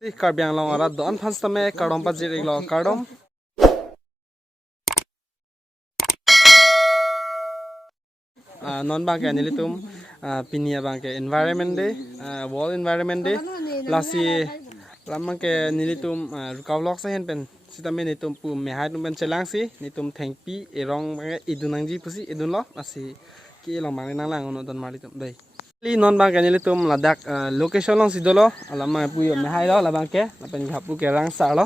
karbi yang long arat doan phan stame kardom pa jiri lo kardom non bang ke Elitum pinia bang ke environment day wall environment day lasi lamang ke Elitum Ruka vlogs hen pen sitame Elitum pu mehai tum pen chelang si Elitum thengpi erong bang idunang ji pusi idun lo lasi ki long bang nang lang ono don malitum dai li non bang ke Elitum ladak location long sidolo alamang pu yo mehai lo labang ke lapen hapu ke rang sa lo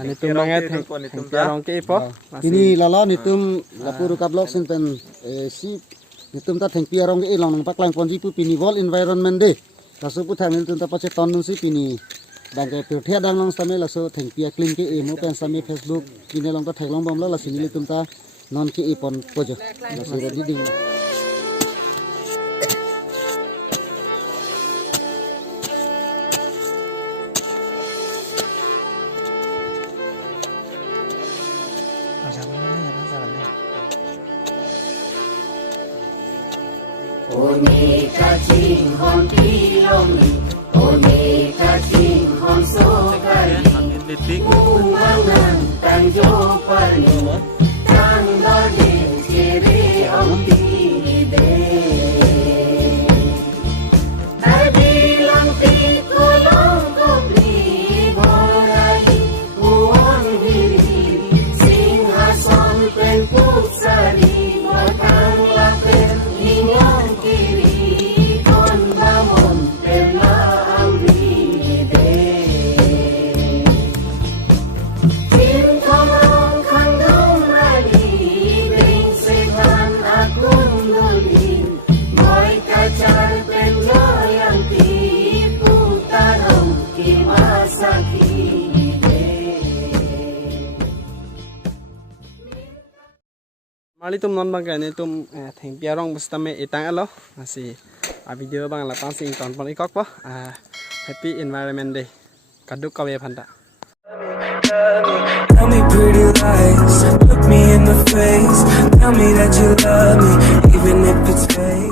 Elitum bang thengpi rong ke ipo ini lala Elitum lapu Ruka vlogs hen pen si Elitum ta thengpi arong ke long nang paklang ponji pu pini wall environment day kaso pu thang Elitum ta pache ton nun si pini bangke pirthia dang long same laso thengpi clean ke emo pen same Facebook pini long ta thaglong bom la sini Elitum ta non ke ipon pojo laso ready ding Oni kacing hon pilomi, oni kacing hon sokari, umangan tanjo parni, tang dodin kiri onti de. Terbilang pikulong kopli borali, uon diri, singhason penpuk sari, batang lapen ingong kiri, kon bangun pena alangli de. Cingthur kandung rali, bing setan akun dolin, moy kacar penjo yang tipu tarong kimasaki de. Malitum non bang ke Elitum thengpi arong bustame itang alo nasi video bang la pang sing ton pon ikok po happy environment day kaduk kawe phanta. Tell me pretty lies, look me in the face, tell me that you love me, even if it's fake.